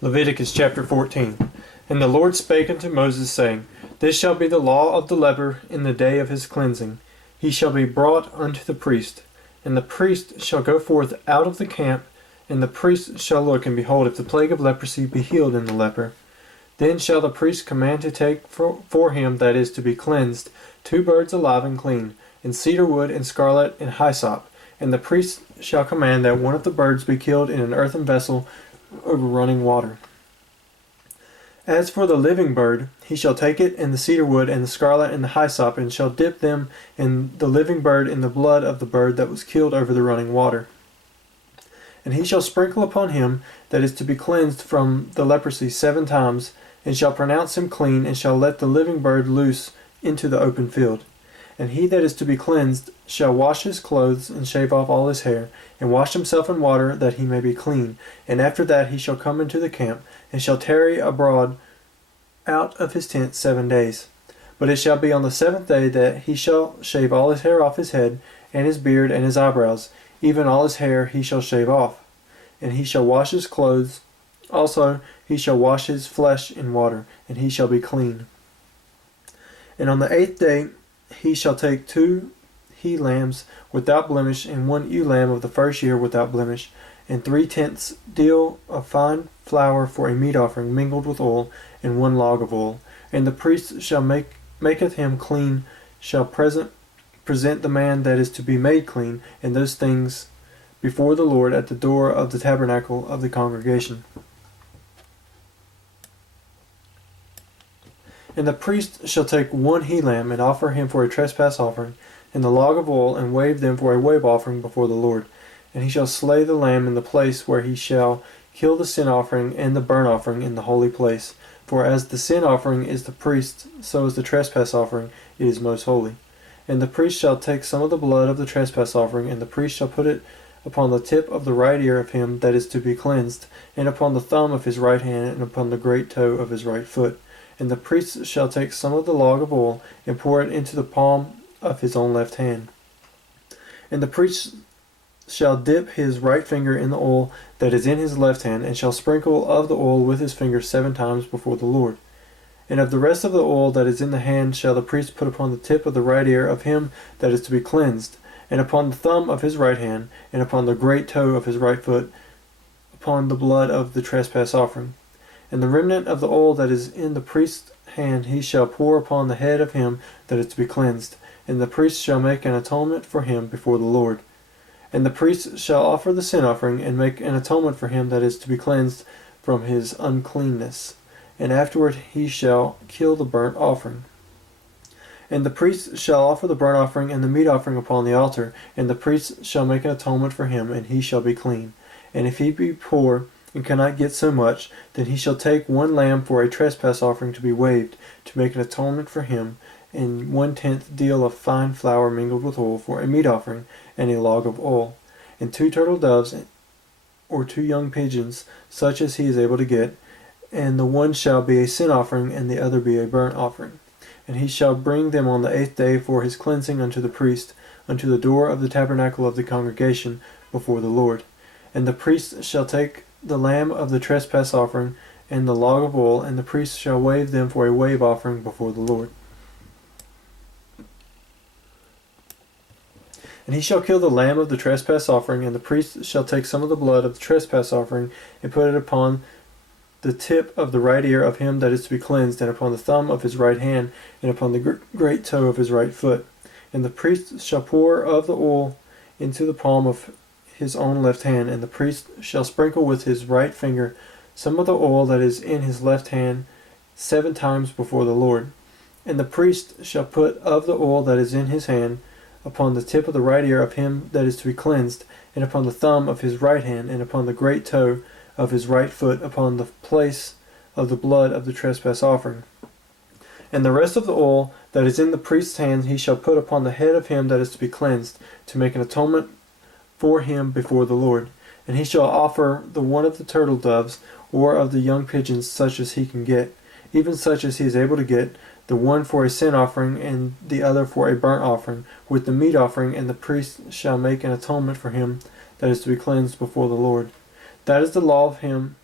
Leviticus chapter 14. And the Lord spake unto Moses, saying, This shall be the law of the leper in the day of his cleansing. He shall be brought unto the priest. And the priest shall go forth out of the camp, and the priest shall look, and behold, if the plague of leprosy be healed in the leper. Then shall the priest command to take for him that is to be cleansed 2 birds alive and clean, and cedar wood, and scarlet, and hyssop. And the priest shall command that one of the birds be killed in an earthen vessel over running water. As for the living bird, he shall take it, and the cedar wood, and the scarlet, and the hyssop, and shall dip them in the living bird in the blood of the bird that was killed over the running water. And he shall sprinkle upon him that is to be cleansed from the leprosy 7 times, and shall pronounce him clean, and shall let the living bird loose into the open field. And he that is to be cleansed shall wash his clothes, and shave off all his hair, and wash himself in water, that he may be clean. And after that he shall come into the camp, and shall tarry abroad out of his tent 7 days. But it shall be on the 7th day that he shall shave all his hair off his head, and his beard, and his eyebrows, even all his hair he shall shave off. And he shall wash his clothes, also he shall wash his flesh in water, and he shall be clean. And on the 8th day he shall take 2 he-lambs without blemish, and 1 ewe-lamb of the first year without blemish, and 3/10 deal of fine flour for a meat offering mingled with oil, and 1 log of oil. And the priest shall maketh him clean, shall present the man that is to be made clean, and those things before the Lord at the door of the tabernacle of the congregation. And the priest shall take 1 he-lamb, and offer him for a trespass offering, and the log of oil, and wave them for a wave offering before the Lord. And he shall slay the lamb in the place where he shall kill the sin offering and the burnt offering in the holy place. For as the sin offering is the priest's, so is the trespass offering, it is most holy. And the priest shall take some of the blood of the trespass offering, and the priest shall put it upon the tip of the right ear of him that is to be cleansed, and upon the thumb of his right hand, and upon the great toe of his right foot. And the priest shall take some of the log of oil, and pour it into the palm of his own left hand. And the priest shall dip his right finger in the oil that is in his left hand, and shall sprinkle of the oil with his finger 7 times before the Lord. And of the rest of the oil that is in the hand shall the priest put upon the tip of the right ear of him that is to be cleansed, and upon the thumb of his right hand, and upon the great toe of his right foot, upon the blood of the trespass offering. And the remnant of the oil that is in the priest's hand he shall pour upon the head of him that is to be cleansed, and the priest shall make an atonement for him before the Lord. And the priest shall offer the sin offering, and make an atonement for him that is to be cleansed from his uncleanness. And afterward he shall kill the burnt offering. And the priest shall offer the burnt offering and the meat offering upon the altar, and the priest shall make an atonement for him, and he shall be clean. And if he be poor, and cannot get so much, then he shall take 1 lamb for a trespass offering to be waved, to make an atonement for him, and 1/10 deal of fine flour mingled with oil for a meat offering, and a log of oil, and 2 turtle doves, or 2 young pigeons, such as he is able to get, and the one shall be a sin offering, and the other be a burnt offering. And he shall bring them on the 8th day for his cleansing unto the priest, unto the door of the tabernacle of the congregation before the Lord. And the priest shall take the lamb of the trespass offering, and the log of oil, and the priest shall wave them for a wave offering before the Lord. And he shall kill the lamb of the trespass offering, and the priest shall take some of the blood of the trespass offering, and put it upon the tip of the right ear of him that is to be cleansed, and upon the thumb of his right hand, and upon the great toe of his right foot. And the priest shall pour of the oil into the palm of his own left hand, and the priest shall sprinkle with his right finger some of the oil that is in his left hand 7 times before the Lord. And the priest shall put of the oil that is in his hand upon the tip of the right ear of him that is to be cleansed, and upon the thumb of his right hand, and upon the great toe of his right foot, upon the place of the blood of the trespass offering. And the rest of the oil that is in the priest's hand he shall put upon the head of him that is to be cleansed, to make an atonement for him before the Lord. And he shall offer the one of the turtle doves, or of the young pigeons, such as he can get, even such as he is able to get, the one for a sin offering, and the other for a burnt offering, with the meat offering, and the priest shall make an atonement for him that is to be cleansed before the Lord. That is the law of him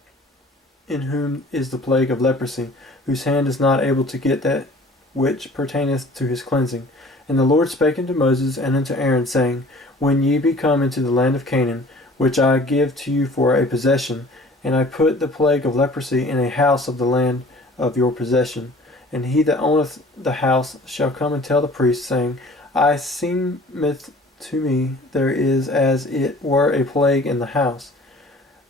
in whom is the plague of leprosy, whose hand is not able to get that which pertaineth to his cleansing. And the Lord spake unto Moses and unto Aaron, saying, When ye be come into the land of Canaan, which I give to you for a possession, and I put the plague of leprosy in a house of the land of your possession, and he that owneth the house shall come and tell the priest, saying, I seemeth to me there is as it were a plague in the house.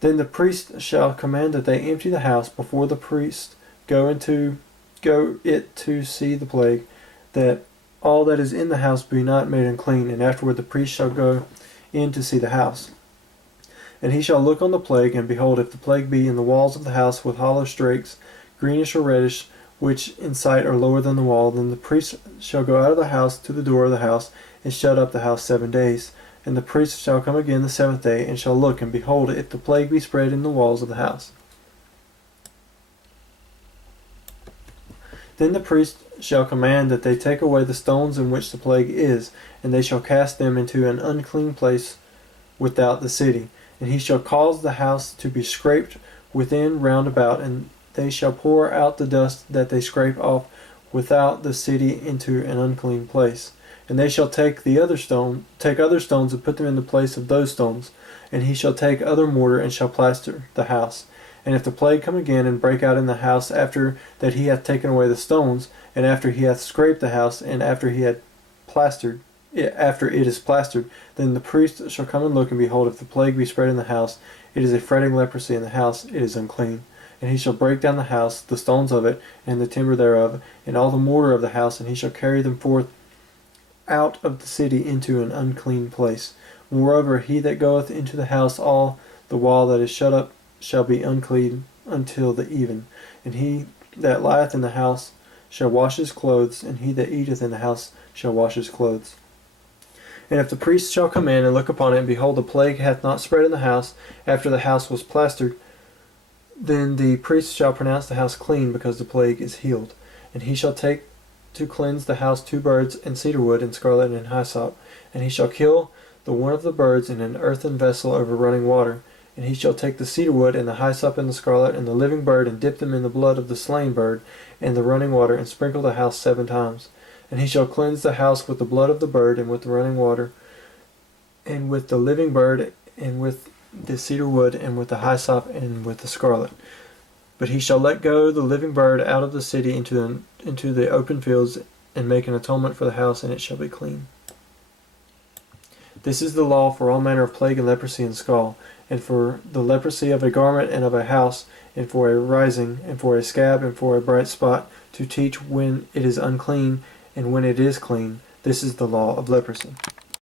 Then the priest shall command that they empty the house before the priest go it to see the plague, that all that is in the house be not made unclean, and afterward the priest shall go in to see the house. And he shall look on the plague, and behold, if the plague be in the walls of the house with hollow strakes, greenish or reddish, which in sight are lower than the wall, then the priest shall go out of the house to the door of the house, and shut up the house 7 days. And the priest shall come again the 7th day, and shall look, and behold, if the plague be spread in the walls of the house. Then the priest shall command that they take away the stones in which the plague is, and they shall cast them into an unclean place without the city. And he shall cause the house to be scraped within round about, and they shall pour out the dust that they scrape off without the city into an unclean place. And they shall take other stones and put them in the place of those stones. And he shall take other mortar and shall plaster the house. And if the plague come again and break out in the house after that he hath taken away the stones, and after he hath scraped the house, and after it is plastered, then the priest shall come and look, and behold, if the plague be spread in the house, it is a fretting leprosy in the house, it is unclean. And he shall break down the house, the stones of it, and the timber thereof, and all the mortar of the house, and he shall carry them forth out of the city into an unclean place. Moreover, he that goeth into the house all the while that is shut up shall be unclean until the even. And he that lieth in the house shall wash his clothes, and he that eateth in the house shall wash his clothes. And if the priest shall come in and look upon it, and behold, the plague hath not spread in the house after the house was plastered, then the priest shall pronounce the house clean, because the plague is healed. And he shall take to cleanse the house 2 birds, and cedar wood, and scarlet, and hyssop. And he shall kill the one of the birds in an earthen vessel over running water. And he shall take the cedar wood, and the hyssop, and the scarlet, and the living bird, and dip them in the blood of the slain bird, and the running water, and sprinkle the house 7 times. And he shall cleanse the house with the blood of the bird, and with the running water, and with the living bird, and with the cedar wood, and with the hyssop, and with the scarlet. But he shall let go the living bird out of the city into the open fields, and make an atonement for the house, and it shall be clean. This is the law for all manner of plague and leprosy and scall, and for the leprosy of a garment and of a house, and for a rising, and for a scab, and for a bright spot, to teach when it is unclean, and when it is clean. This is the law of leprosy.